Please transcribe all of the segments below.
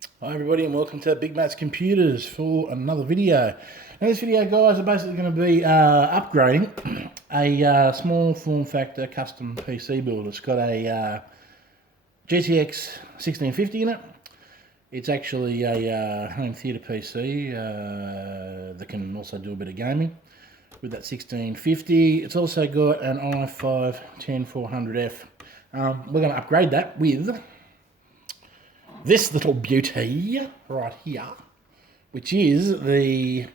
Hi everybody and welcome to Big Matt's Computers for another video. Now this video guys are basically going to be upgrading a small form factor custom PC build. It's got a GTX 1650 in it. It's actually a home theatre PC that can also do a bit of gaming with that 1650. It's also got an i5 10400F. We're going to upgrade that with this little beauty right here, which is the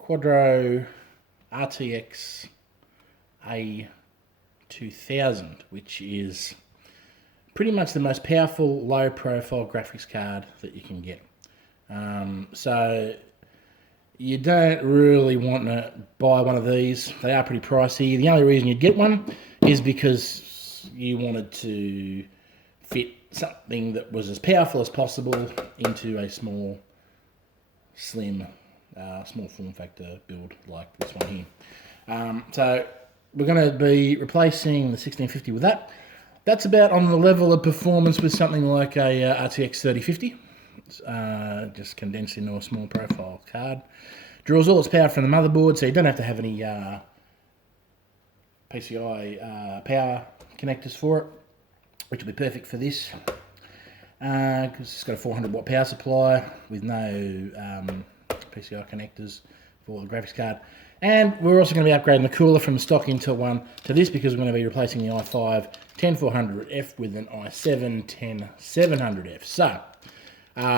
Quadro RTX A2000, which is pretty much the most powerful low profile graphics card that you can get. So you don't really want to buy one of these. They are pretty pricey. The only reason you'd get one is because you wanted to fit something that was as powerful as possible into a small, slim, small form factor build like this one here. So we're going to be replacing the 1650 with that. That's about on the level of performance with something like a RTX 3050. Just condensed into a small profile card. Draws all its power from the motherboard, so you don't have to have any PCI power connectors for it, which will be perfect for this, because it's got a 400 watt power supply with no PCI connectors for the graphics card. And we're also going to be upgrading the cooler from the stock Intel one to this, because we're going to be replacing the i5 10400F with an i7 10700F. So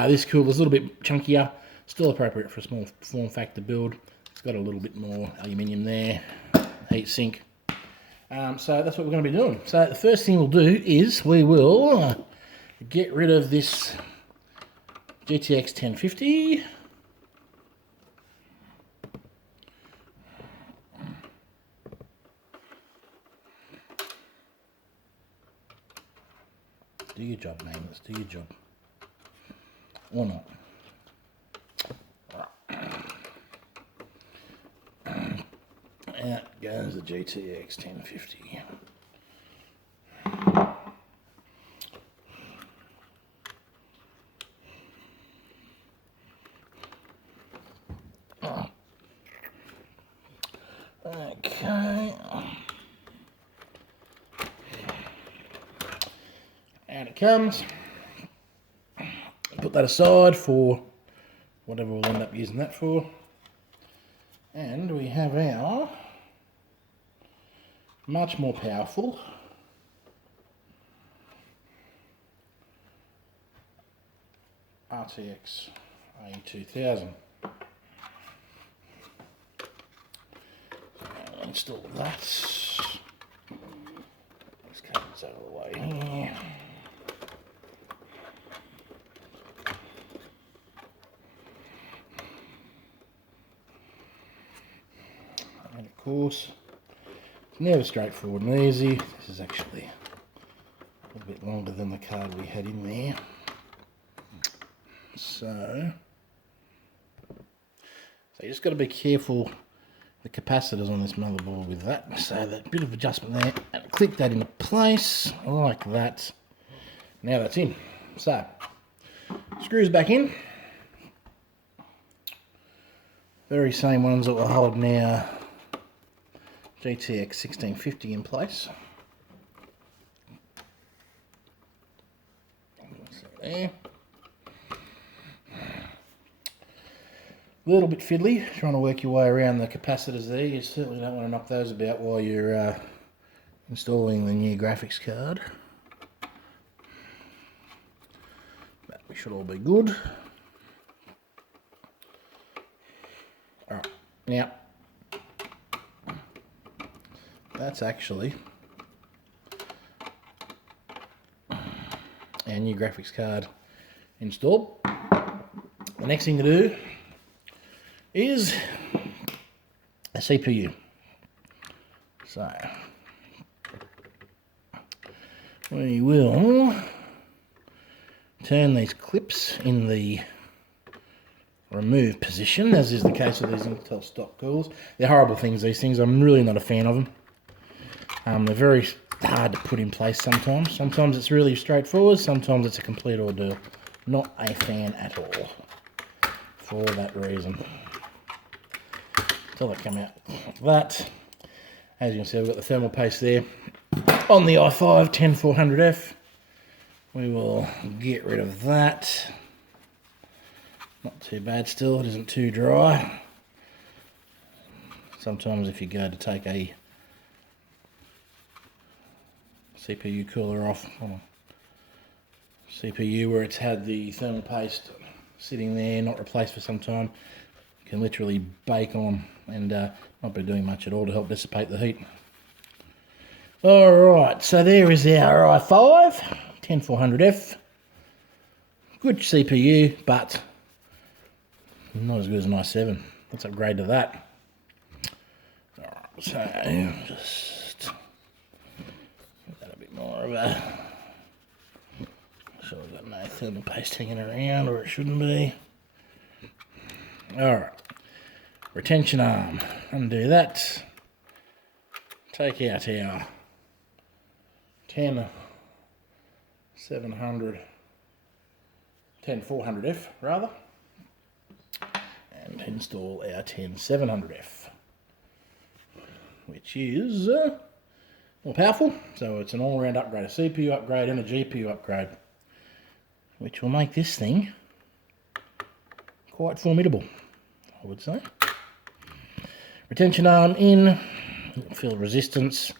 this cooler is a little bit chunkier, still appropriate for a small form factor build. It's got a little bit more aluminium there, heat sink. So that's what we're going to be doing. So the first thing we'll do is we will get rid of this GTX 1050. Do your job, man. Let's do your job. Or not. Out goes the GTX 1050. Okay. Out it comes. Put that aside for whatever we'll end up using that for. And we have our much more powerful RTX A2000. Install that. This comes out of the way here. And of course, it's never straightforward and easy. This is actually a little bit longer than the card we had in there. So you just got to be careful the capacitors on this motherboard with that. So that bit of adjustment there, and click that into place like that. Now that's in. So screws back in. Very same ones that will hold now GTX 1650 in place. There. A little bit fiddly, trying to work your way around the capacitors there. You certainly don't want to knock those about while you're installing the new graphics card. But we should all be good. Alright, now that's actually our new graphics card installed. The next thing to do is a CPU. So we will turn these clips in the remove position, as is the case with these Intel stock cools. They're horrible things, these things. I'm really not a fan of them. They're very hard to put in place sometimes. Sometimes it's really straightforward, sometimes it's a complete ordeal. not a fan at all for that reason. So they come out like that. As you can see, we've got the thermal paste there on the i5 10400F. We will get rid of that. Not too bad still, it isn't too dry. Sometimes if you go to take a CPU cooler off, CPU where it's had the thermal paste sitting there, not replaced for some time, you can literally bake on and not be doing much at all to help dissipate the heat. Alright, so there is our i5 10400F. Good CPU, but not as good as an i7. Let's upgrade to that. Alright, so just give that a bit more of a... So we've got no thermal paste hanging around, or it shouldn't be. Alright, retention arm. Undo that. Take out our 10400F rather, and install our 10700F, which is more powerful. So it's an all-round upgrade, a CPU upgrade and a GPU upgrade, which will make this thing quite formidable, I would say. Retention arm in, feel resistance,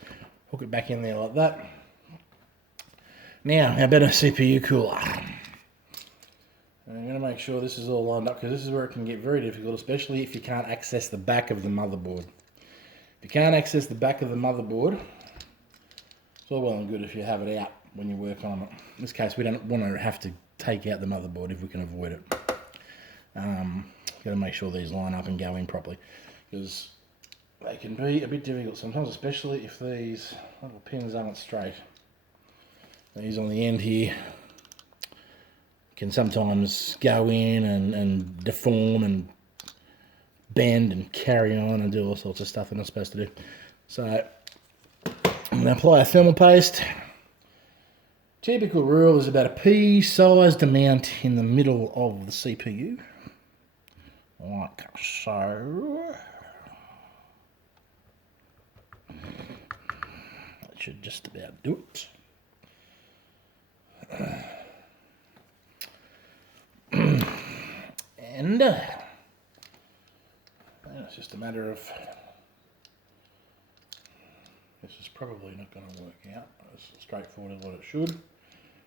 hook it back in there like that. Now, our better CPU cooler. I'm going to make sure this is all lined up, because this is where it can get very difficult, especially if you can't access the back of the motherboard. If you can't access the back of the motherboard, it's all well and good if you have it out when you work on it. In this case, we don't want to have to take out the motherboard if we can avoid it. Got to make sure these line up and go in properly, because they can be a bit difficult sometimes, especially if these little pins aren't straight. These on the end here can sometimes go in and deform and bend and carry on and do all sorts of stuff they're not supposed to do. So I'm going to apply a thermal paste. Typical rule is about a pea-sized amount in the middle of the CPU, like so. That should just about do it. And it's just a matter of, this is probably not going to work out as straightforward as what it should.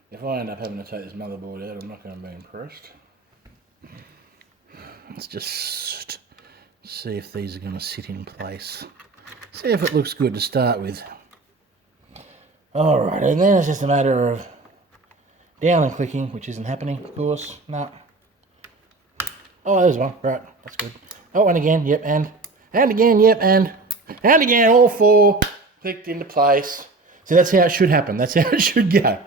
If I end up having to take this motherboard out, I'm not going to be impressed. Let's just see if these are going to sit in place. See if it looks good to start with. Alright, and then it's just a matter of down and clicking, which isn't happening, of course. No. Oh, there's one. Right, that's good. Oh, and again, yep, and again, yep, and again, all four clicked into place. So that's how it should happen. That's how it should go.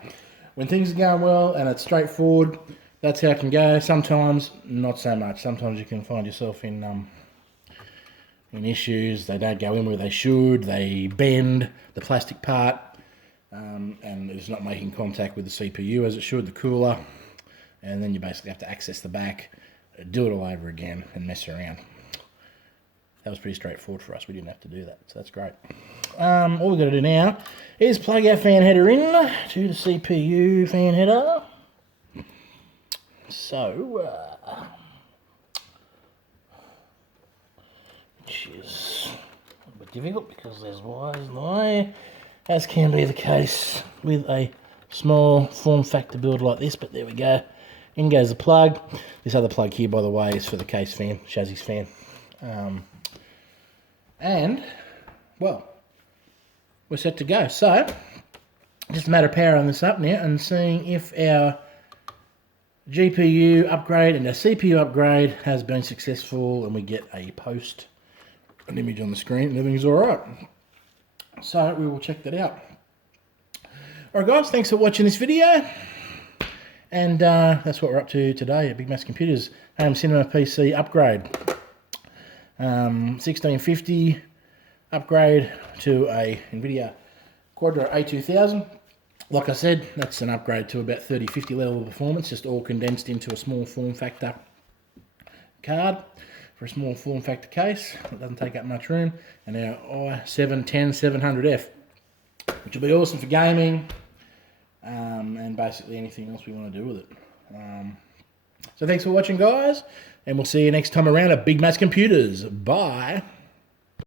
When things are going well and it's straightforward, that's how it can go. Sometimes, not so much. Sometimes you can find yourself in issues. They don't go in where they should. They bend the plastic part. And it's not making contact with the CPU as it should, the cooler, and then you basically have to access the back, do it all over again and mess around. That was pretty straightforward for us. We didn't have to do that, so that's great. All we've got to do now is plug our fan header in to the CPU fan header. So, which is a bit difficult because there's wires in the way, as can be the case with a small form factor build like this, but there we go. In goes the plug. This other plug here, by the way, is for the case fan, chassis fan. And, well, we're set to go. So, just a matter of powering this up now and seeing if our GPU upgrade and our CPU upgrade has been successful and we get an image on the screen and everything's alright. So we will check that out. Alright guys, thanks for watching this video. And that's what we're up to today at Big Mass Computers. Home Cinema PC upgrade. 1650 upgrade to a NVIDIA Quadro A2000. like I said, that's an upgrade to about 30-50 level of performance, just all condensed into a small form factor card for a small form factor case. It doesn't take up much room. And our i7-10700F, which will be awesome for gaming and basically anything else we want to do with it. So thanks for watching, guys, and we'll see you next time around at Big Mass Computers. Bye.